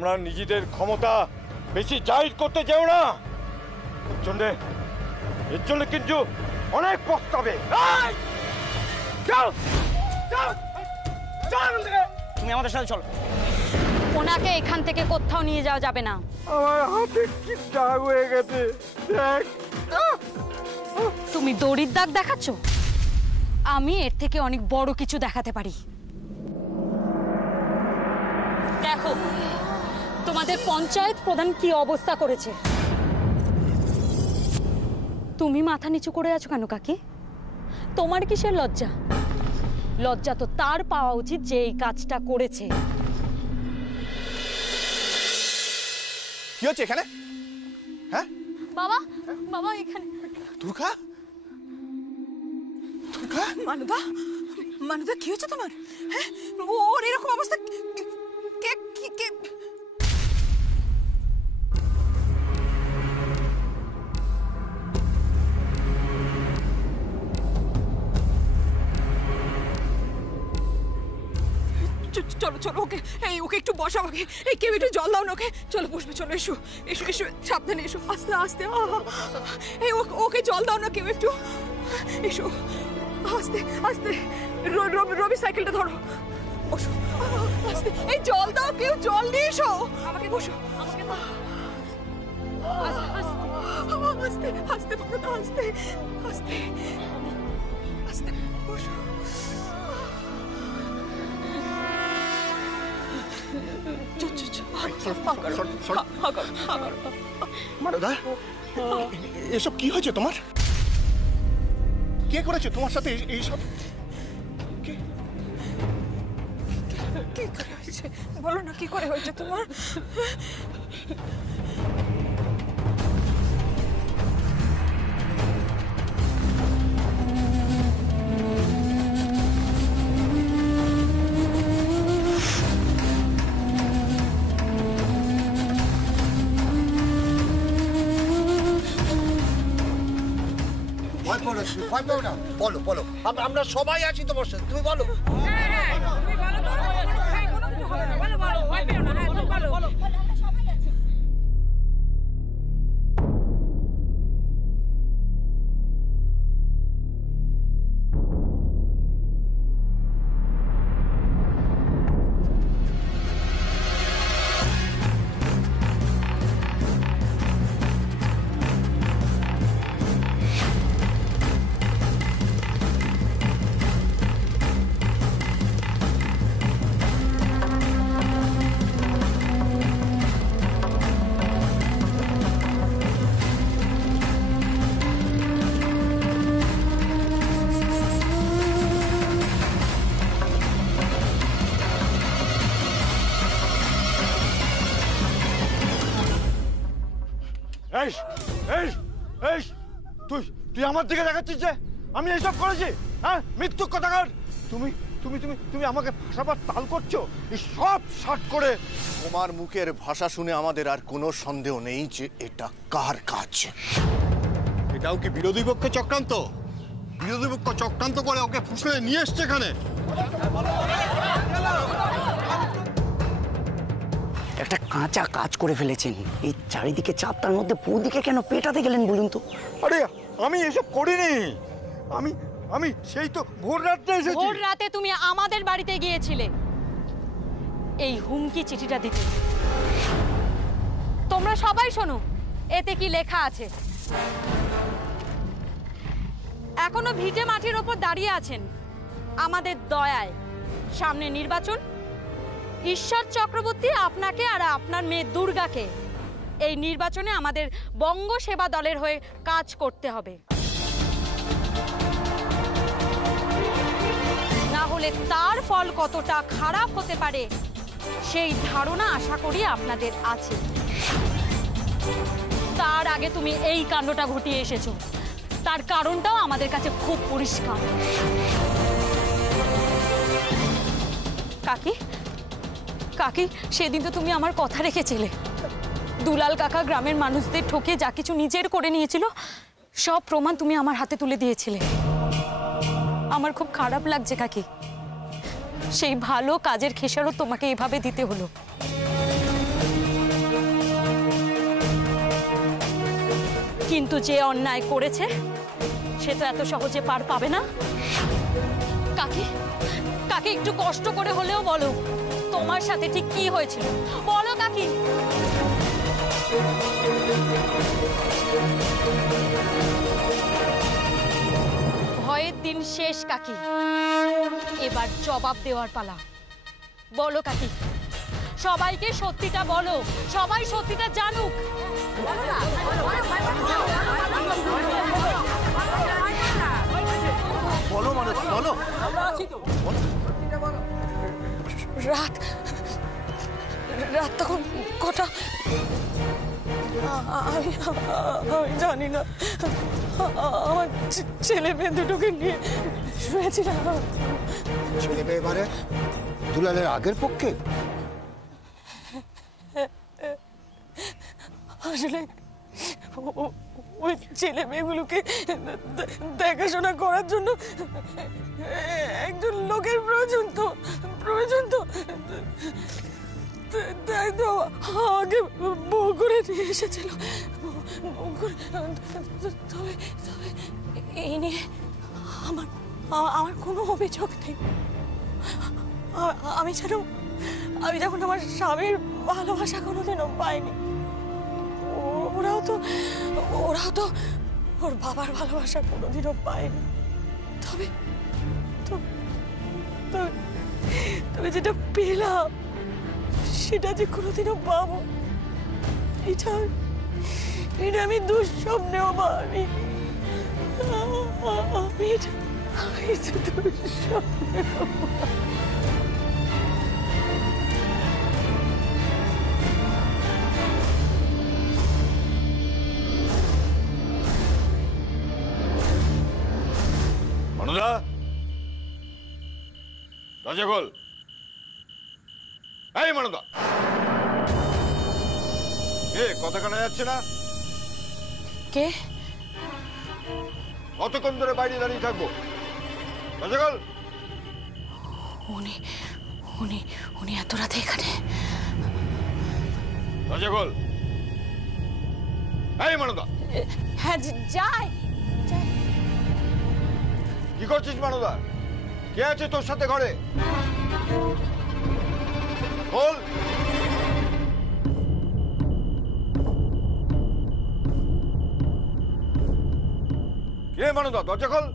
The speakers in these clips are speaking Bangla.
তোমরা নিজেদের ক্ষমতা বেশি জাহির করতে যেও না। এর জন্য কিন্তু অনেক পস্তাবে। তুমি আমাদের সাথে চলো। ওনাকে এখান থেকে কোথাও নিয়ে যাওয়া যাবে না। আমার হাতে কি দাগ হয়ে গেছে দেখ। তুমি দড়ির দাগ দেখাচ্ছ? আমি এর থেকে অনেক বড় কিছু দেখাতে পারি। দেখো তোমাদের পঞ্চায়েত প্রধান কি অবস্থা করেছে। তুমি মাথা নিচু করে আছো কেন কাকি? তোমার কিসের লজ্জা? লজ্জা তো তার পাওয়া উচিত যে এই কাজটা করেছে। কি হচ্ছে এখানে? হ্যাঁ বাবা, বাবা এখানে। দুর্গা, দুর্গা। মানুদা, মানুদা কি হচ্ছে তোমার? হ্যাঁ, ওর এরকম অবস্থা কে কে কে? চলো চলো, ওকে একটু বসাও। এই কেউ একটু জল দাও না ওকে। চলো বসবে, চলো এসো এসো এসো, সাবধানে এসো, আস্তে আস্তে। এই ওকে জল দাও না কেউ একটু। এসো আস্তে আস্তে। রবি সাইকেলটা ধরো, বসো আস্তে। এই জল দাও, কেউ জল নিয়ে এসো। আমাকে বসো, আমাকে আস্তে আস্তে আস্তে আস্তে আস্তে বসো। মানুদা, এসব কি হয়েছে তোমার? কে করেছে তোমার সাথে এইসব? কি করে হয়েছে বলো না, কি করে হয়েছে তোমার? বলো বলো, আমরা সবাই আছি তোমার সাথে, তুমি বলো। তুই আমার দিকে দেখাচ্ছিস যে আমি এইসব করেছি? হ্যাঁ, মৃত্যু কথাকার। তুমি তুমি তুমি তুমি আমাকে ভাষাবার তাল করছো। এই সব শার্ট করে তোমার মুখের ভাষা শুনে আমাদের আর কোনো সন্দেহ নেই যে এটা কার কাজ। এটাও কি বিরোধী পক্ষে চক্রান্ত? বিরোধী পক্ষ চক্রান্ত করে ওকে ফুসলে নিয়ে এসছে এখানে। একটা কাঁচা কাজ করে ফেলেছেন। এই চারিদিকে চাপটার মধ্যে পুদিকে কেন পেটাতে গেলেন বলুন তো? আরে আমি এসব করিনি। আমি আমি সেই তো ভোর রাতে এসেছি। ভোর রাতে তুমি আমাদের বাড়িতে গিয়েছিলে এই হুমকি চিঠিটা দিতে। তোমরা সবাই শোনো, এতে কি লেখা আছে। এখনো ভিটে মাটির ওপর দাঁড়িয়ে আছেন আমাদের দয়ায়। সামনে নির্বাচন। ঈশ্বর চক্রবর্তী আপনাকে আর আপনার মেয়ে দুর্গাকে এই নির্বাচনে আমাদের বঙ্গ সেবা দলের হয়ে কাজ করতে হবে, না হলে তার ফল কতটা খারাপ হতে পারে সেই ধারণা আশা করি আপনাদের আছে। তার আগে তুমি এই কাণ্ডটা ঘটিয়ে এসেছো, তার কারণটাও আমাদের কাছে খুব পরিষ্কার। কাকি, কাকি, সেদিন তো তুমি আমার কথা রেখেছিলে। দুলাল কাকা গ্রামের মানুষদের ঠকে যা কিছু নিজের করে নিয়েছিল সব প্রমাণ তুমি আমার হাতে তুলে দিয়েছিলে। আমার খুব খারাপ লাগছে কাকি, সেই ভালো কাজের খেসারত তোমাকে এভাবে দিতে হলো। কিন্তু যে অন্যায় করেছে সে তো এত সহজে পার পাবে না। কাকে কাকে একটু কষ্ট করে হলেও বলো তোমার সাথে ঠিক কি হয়েছিল, বলো কাকি। ভয়ের দিন শেষ কাকি, এবার জবাব দেওয়ার পালা। বলো কাকি, সবাইকে সত্যিটা বলো, সবাই সত্যিটা জানুক। বলো মানুষ, বলো। রাত রাত তখন কটা আমি জানি না। আমার ছেলে মেয়ে দুটোকে নিয়ে শুয়েছিলাম। ছেলে মেয়ে মানে দুলালের আগের পক্ষে? আসলে ওই ছেলে মেয়েগুলোকে দেখাশোনা করার জন্য একজন লোকের প্রয়োজন তো তাই তো আমাকে বউ করে নিয়ে এসেছিল। তবে এই নিয়ে আমার কোনো অভিযোগ নেই। আমি যখন আমার স্বামীর ভালোবাসা কোনোদিনও পাইনি, ওরাও তো ওর বাবার ভালোবাসা কোনোদিনও পায়নি। তবে যেটা পেলাম সেটা যে কোনোদিনও পাবো এটা আমি দুঃস্বপ্নেও ভাবিনি। দুঃস্বপ্নেও মানদা, দরজা খোল। এই মানদা, কে কথা কানা যাচ্ছে না? কে? কতক্ষণ ধরে বাইরে দাঁড়িয়ে থাকবো? দরজা খোল। উনি এত রাতে এখানে? দরজা খোল। এই মানদা। হ্যাঁ যাই। কি করছিস মানদা? কে আছে তোর সাথে ঘরে? বল। কে মানদা? দরজা খোল।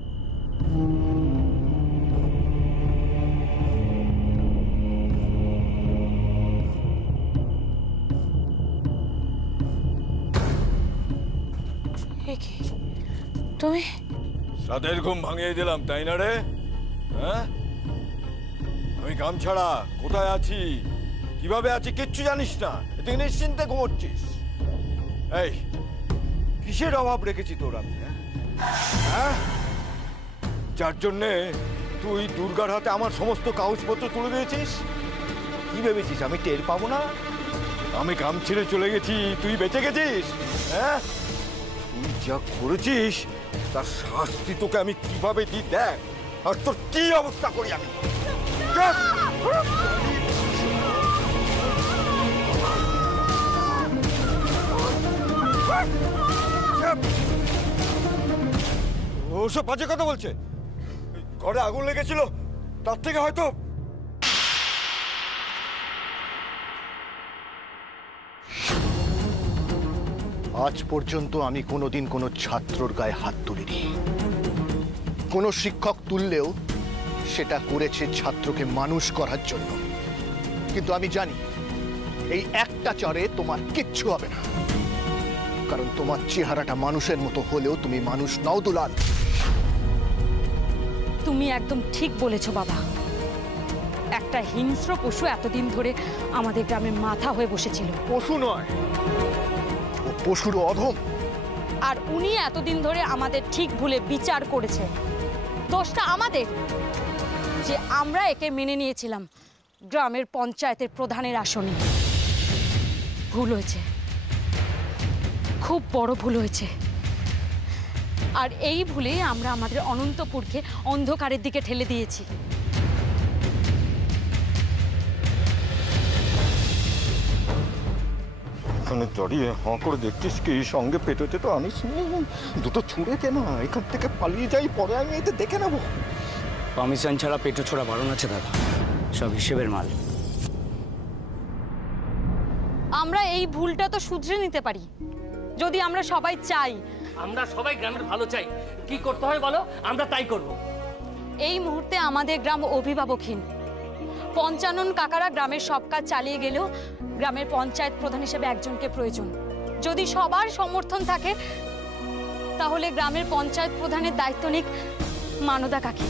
তুমি? রাতের ঘুম ভাঙিয়ে দিলাম তাই না রে? হ্যাঁ, আমি কাম ছাড়া কোথায় আছি, কিভাবে আছি কিচ্ছু জানিস না, তুই নিশ্চিন্তে ঘুমোচ্ছিস। এই কিসের অভাব রেখেছি তোর আমি? হ্যাঁ, যার জন্যে তুই দুর্গার হাতে আমার সমস্ত কাগজপত্র তুলে দিয়েছিস। কি ভেবেছিস আমি টের পাবো না? আমি কাম ছেড়ে চলে গেছি, তুই বেঁচে গেছিস? হ্যাঁ, তুই যা করেছিস তার শাস্তি তোকে আমি কিভাবে দিই দেখ, আর তোর কি অবস্থা করি আমি। ওসব বাজে কথা বলছে। ঘরে আগুন লেগেছিল, তার থেকে হয়তো আজ পর্যন্ত আমি কোনোদিন কোনো ছাত্রর গায়ে হাত তুলিনি। কোনো শিক্ষক তুললেও সেটা করেছে ছাত্রকে মানুষ করার জন্য। কিন্তু আমি জানি এই একটা চরে তোমার কিচ্ছু হবে না, কারণ তোমার চেহারাটা মানুষের মতো হলেও তুমি মানুষ নও দুলাল। তুমি একদম ঠিক বলেছো বাবা। একটা হিংস্র পশু এতদিন ধরে আমাদের গ্রামে মাথা হয়ে বসেছিল। পশু নয়, ও পশুর অধম। আর উনি এতদিন ধরে আমাদের ঠিক ভুলে বিচার করেছে। দোষটা আমাদের যে আমরা একে মেনে নিয়েছিলাম গ্রামের পঞ্চায়েতের প্রধানের আসনে। ভুল হয়েছে, খুব বড় ভুল হয়েছে। আর এই ভুলে আমরা আমাদের অনন্তপুরকে অন্ধকারের দিকে ঠেলে দিয়েছি। এখানে দাঁড়িয়ে হাঁ করে দেখছিস কি? সঙ্গে পেটোতে তো আনিস নি, দুটো ছুঁড়ে দে না, এখান থেকে পালিয়ে যাই, পরে আমি এতে দেখে নেবো। পারমিশন ছাড়া পেটো ছোড়া বারণ আছে দাদা, সব হিসেবের মাল। আমরা এই ভুলটা তো শুধরে নিতে পারি যদি আমরা সবাই চাই। আমরা সবাই গ্রামের ভালো চাই, কি করতে হয় বলো, আমরা তাই করব। এই মুহূর্তে আমাদের গ্রাম অভিভাবকহীন। পঞ্চানন কাকারা গ্রামের সব কাজ চালিয়ে গেলেও গ্রামের পঞ্চায়েত প্রধান হিসেবে একজনকে প্রয়োজন। যদি সবার সমর্থন থাকে তাহলে গ্রামের পঞ্চায়েত প্রধানের দায়িত্ব নিক মানদা কাকি।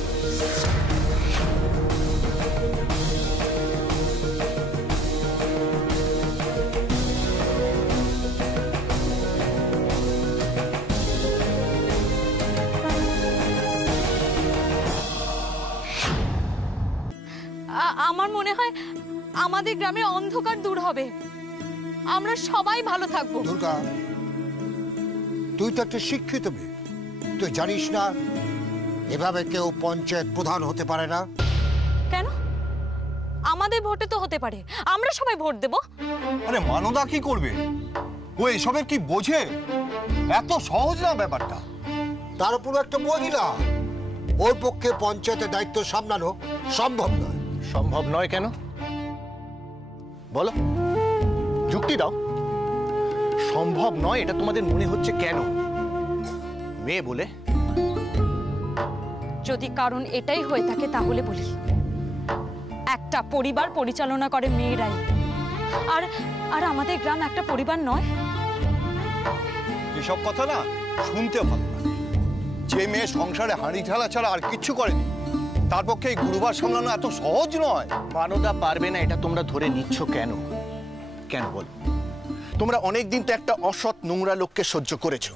আমার মনে হয় আমাদের গ্রামের অন্ধকার দূর হবে, আমরা সবাই ভালো থাকবো। দুর্গা, তুই তো একটা শিক্ষিত মেয়ে, তুই জানিস না এভাবে কেউ পঞ্চায়েত প্রধান হতে পারে না? কেন? আমাদের ভোটে তো হতে পারে, আমরা সবাই ভোট দেব। আরে মানদা কি করবে? ও এসবের কি বোঝে? এত সহজ না ব্যাপারটা। তার উপর একটা মহিলা, ওর পক্ষে পঞ্চায়েতের দায়িত্ব সামলানো সম্ভব নয়। সম্ভব নয় কেন বলো, যুক্তি দাও। সম্ভব নয় এটা তোমাদের মনে হচ্ছে কেন? মেয়ে বলে? যদি কারণ এটাই হয়ে থাকে তাহলে বলি, একটা পরিবার পরিচালনা করে মেয়েরাই, আর আর আমাদের গ্রাম একটা পরিবার নয়। এসব কথা না শুনতে ভালো না। যে মেয়ে সংসারে হাঁড়ি ঢালা ছাড়া আর কিচ্ছু করেনি, তার পক্ষে এই গুরুবার সামলানো এত সহজ নয়। মানদা পারবে না এটা তোমরা ধরে নিচ্ছ কেন? কেন বল? তোমরা অনেক দিন তো একটা অসৎ নোংরা লোককে সহ্য করেছো।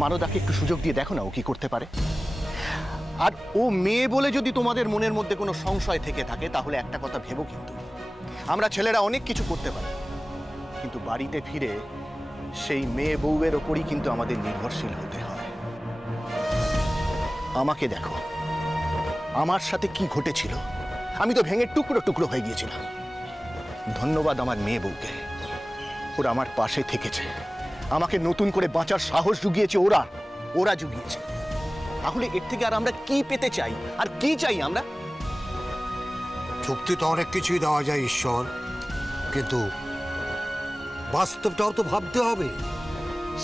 মানদাকে একটু সুযোগ দিয়ে দেখো না ও কি করতে পারে। আর ও মেয়ে বলে যদি তোমাদের মনের মধ্যে কোনো সংশয় থেকে থাকে তাহলে একটা কথা ভেবো, কিন্তু আমরা ছেলেরা অনেক কিছু করতে পারি, কিন্তু বাড়িতে ফিরে সেই মেয়ে বউয়ের ওপরই কিন্তু আমাদের নির্ভরশীল হতে হয়। আমাকে দেখো, আমার সাথে কি ঘটেছিল, আমি তো ভেঙে টুকরো টুকরো হয়ে গিয়েছিলাম। ধন্যবাদ আমার মেয়ে বউকে, ওরা আমার পাশে থেকেছে, আমাকে নতুন করে বাঁচার সাহস জুগিয়েছে, ওরা জুগিয়েছে। তাহলে এর থেকে আর আমরা কি পেতে চাই, আর কি চাই আমরা? চুক্তি তো অনেক কিছুই দেওয়া যায় ঈশ্বর, কিন্তু বাস্তবটাও তো ভাবতে হবে।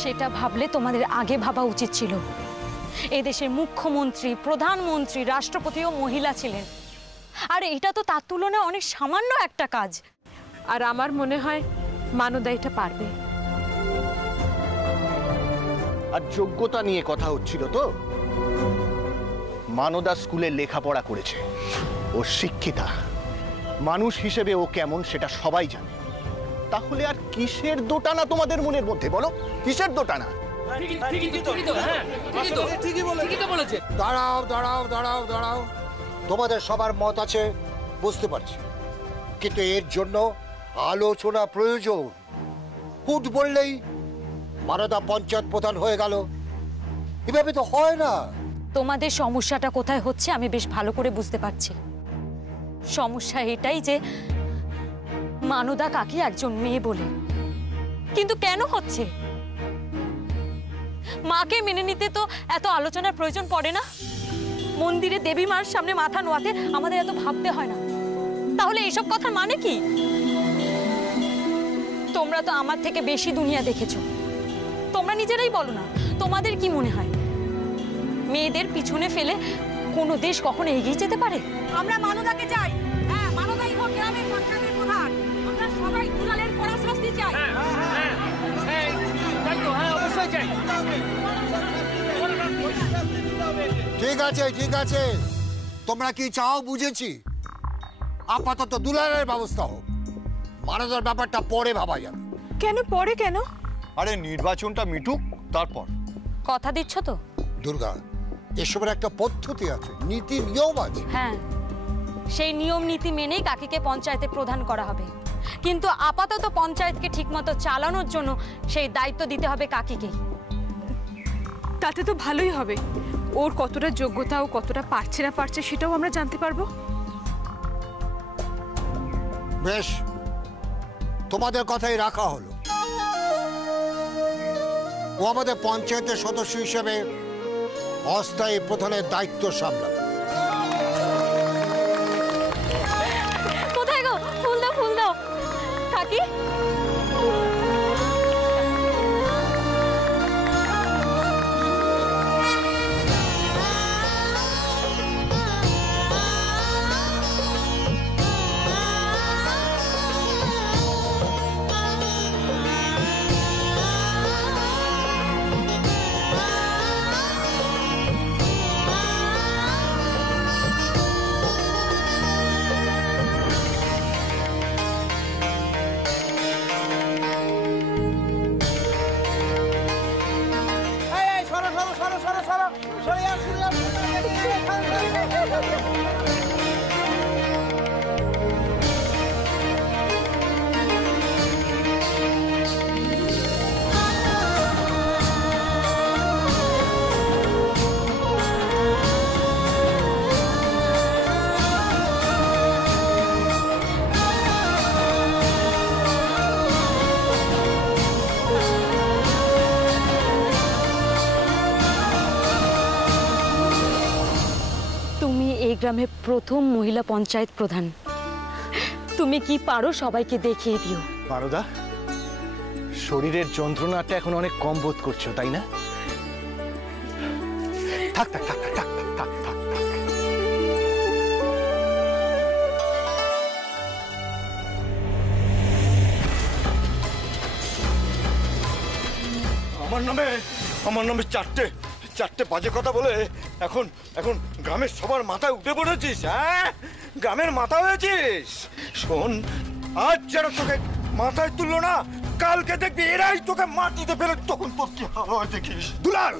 সেটা ভাবলে তোমাদের আগে ভাবা উচিত ছিল। এদেশের মুখ্যমন্ত্রী, প্রধানমন্ত্রী, রাষ্ট্রপতিও মহিলা ছিলেন, আর এটা তো তার তুলনায় অনেক সামান্য একটা কাজ। আর আমার মনে হয় মানদা এটা পারবে। আর যোগ্যতা নিয়ে কথা হচ্ছিল তো। মানদা স্কুলে লেখাপড়া করেছে, ও শিক্ষিতা। মানুষ হিসেবে ও কেমন সেটা সবাই জানে। তাহলে আর কিসের দোটানা তোমাদের মনের মধ্যে, বলো কিসের দোটানা? দাঁড়াও দাঁড়াও দাঁড়াও দাঁড়াও, তোমাদের সবার মত আছে বুঝতে পারছি, কিন্তু এর জন্য আলোচনা প্রয়োজন। হুট বললেই মানদা পঞ্চায়েত প্রধান হয়ে গেল, এভাবে তো হয় না। তোমাদের সমস্যাটা কোথায় হচ্ছে আমি বেশ ভালো করে বুঝতে পারছি। সমস্যা এটাই যে মানদা কাকি একজন মেয়ে বলে। কিন্তু কেন হচ্ছে? মাকে মেনে নিতে তো এত আলোচনার প্রয়োজন পড়ে না। মন্দিরে দেবী মার সামনে মাথা নোয়াতে আমাদের এত ভাবতে হয় না। তাহলে এইসব কথার মানে কি? তোমরা তো আমার থেকে বেশি দুনিয়া দেখেছো, তোমরা নিজেরাই বলো না, তোমাদের কি মনে হয় মেয়েদের পিছনে ফেলে কোনো দেশ কখনো এগিয়ে যেতে পারে? আমরা মানদাকে চাই। হ্যাঁ, মানদাই হোক গ্রামের পঞ্চায়েতের প্রধান। আমরা সবাই দুলালের কড়া শাস্তি চাই। ঠিক আছে ঠিক আছে, তোমরা কি চাও বুঝেছি। আপাতত দুলালের ব্যবস্থা হোক, মানদার ব্যাপারটা পরে ভাবা যাবে। কেন পরে কেন? আরে নির্বাচনটা মিটুক তারপর। কথা দিচ্ছ তো? দুর্গা, এসবের একটা পদ্ধতি আছে, নীতি নিয়ম আছে। হ্যাঁ, সেই নিয়ম নীতি মেনেই কাকিকে পঞ্চায়েতে প্রধান করা হবে। কিন্তু আপাতত পঞ্চায়েতকে ঠিকমতো চালানোর জন্য সেই দায়িত্ব দিতে হবে কাকিকেই। তাতে তো ভালোই হবে। ওর কতটা যোগ্যতা, ও কতটা পারছে না পারছে সেটাও আমরা জানতে পারবো। বেশ, তোমাদের কথাই রাখা হলো। ও আমাদের পঞ্চায়েতের সদস্য হিসেবে অস্থায়ী প্রধানের দায়িত্ব সামলাবে। কোথায় গো? ফুল দাও, ফুল দাও কাকি। গ্রামের প্রথম মহিলা পঞ্চায়েত প্রধান। তুমি কি পারো সবাইকে দেখিয়ে দিও। পারদা, শরীরের যন্ত্রণাটা এখন অনেক কম বোধ করছো, তাই না? থাক থাক থাক থাক থাক থাক থাক। আমার নামে চারটে বাজে কথা বলে এখন গ্রামের সবার মাথায় উঠে পড়েছিস। হ্যাঁ, গ্রামের মাথা হয়েছিস। শোন, আজ যারা তোকে মাথায় তুললো না, কালকে দেখবি এরাই তোকে মাটিতে ফেলে, তখন তোর কি হাল হয় দেখিস। দুলাল,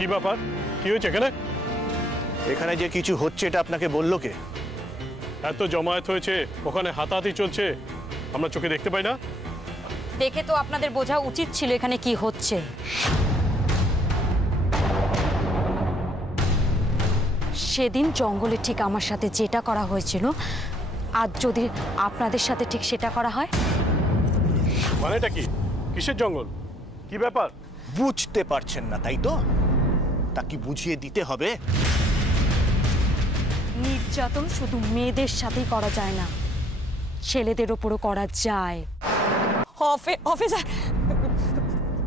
কি ব্যাপার? কি হয়েছে এখানে? এখানে যে কিছু হচ্ছে এটা আপনাকে বললো কে? এত জমায়েত হয়েছে, ওখানে হাতাহাতি চলছে, আমরা চোখে দেখতে পাই না? দেখে তো আপনাদের বোঝা উচিত ছিল এখানে কি হচ্ছে। সেদিন জঙ্গলে ঠিক আমার সাথে যেটা করা হয়েছিল, আজ যদি আপনাদের সাথে ঠিক সেটা করা হয়। মানেটা কি? কিসের জঙ্গল? কি ব্যাপার? বুঝতে পারছেন না তাই তো? তা কি বুঝিয়ে দিতে হবে? নির্যাতন শুধু মেয়েদের সাথেই করা যায় না, ছেলেদের ওপরও করা যায়। অফিসার,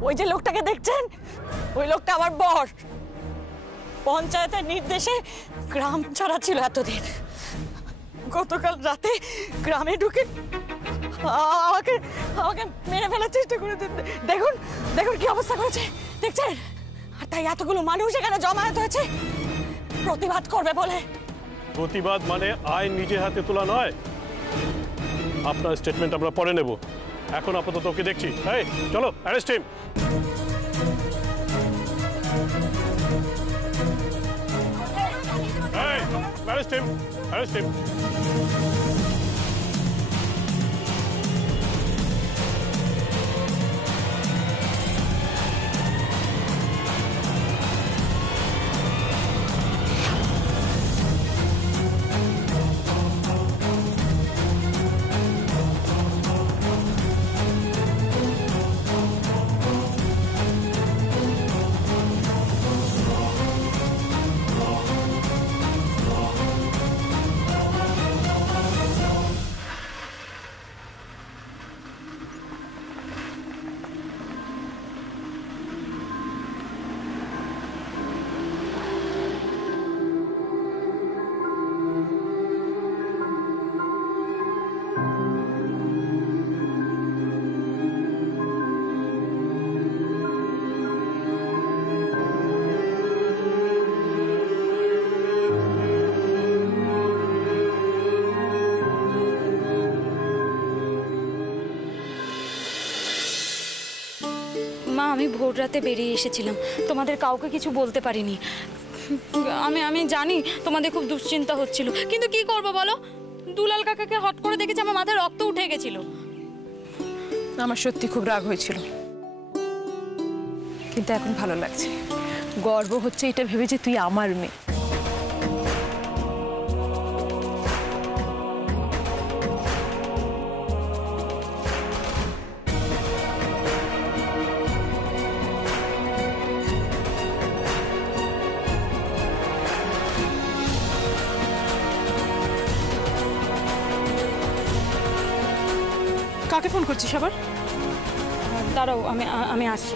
ওই যে লোকটাকে দেখছেন, ওই লোকটা আমার বর। পঞ্চায়েতের নির্দেশে গ্রাম ছাড়া ছিল এতদিন। গতকাল রাতে গ্রামে ঢুকে আমাকে মেরে ফেলার চেষ্টা করে। দেখুন দেখুন কি অবস্থা করেছে, দেখছেন? আর তাই এতগুলো মানুষ এখানে জমায়েত হয়েছে প্রতিবাদ করবে বলে। প্রতিবাদ মানে আইন নিজের হাতে তোলা নয়। আপনার স্টেটমেন্ট আমরা পরে নেব, এখন আপাতত ওকে দেখছি। এই চলো, অ্যারেস্ট হিম। এই অ্যারেস্ট হিম, অ্যারেস্ট হিম। মা, আমি ভোর রাতে বেরিয়ে এসেছিলাম, তোমাদের কাউকে কিছু বলতে পারিনি। আমি জানি তোমাদের খুব দুশ্চিন্তা হচ্ছিল, কিন্তু কি করব বলো, দুলাল কাকাকে হট করে দেখেছি আমার মাথায় রক্ত উঠে গেছিল। আমার সত্যি খুব রাগ হয়েছিল, কিন্তু এখন ভালো লাগছে। গর্ব হচ্ছে এটা ভেবে যে তুই আমার মেয়ে। কাকে ফোন করছিস আবার? দাঁড়াও, আমি আসছি।